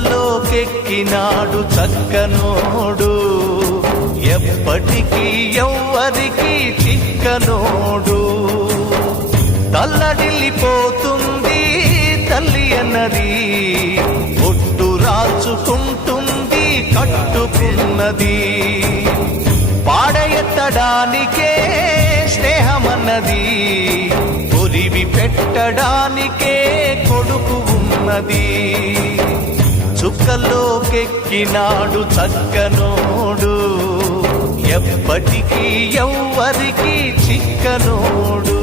చుక్కల్లోకెక్కినాడు చక్కనోడు, ఎప్పటికీ ఎవ్వరికి చిక్కనోడు. తల్లడిల్లిపోతుంది తల్లి అన్నది, ఒట్టు రాచుకుంటుంది కట్టుకున్నది. పాడెత్తడానికే స్నేహమన్నది, పొరివి పెట్టడానికే కొడుకు ఉన్నది. చుక్కల్లోకెక్కినాడు చక్కనోడు, ఎప్పటికీ ఎవ్వరికి చిక్కనోడు.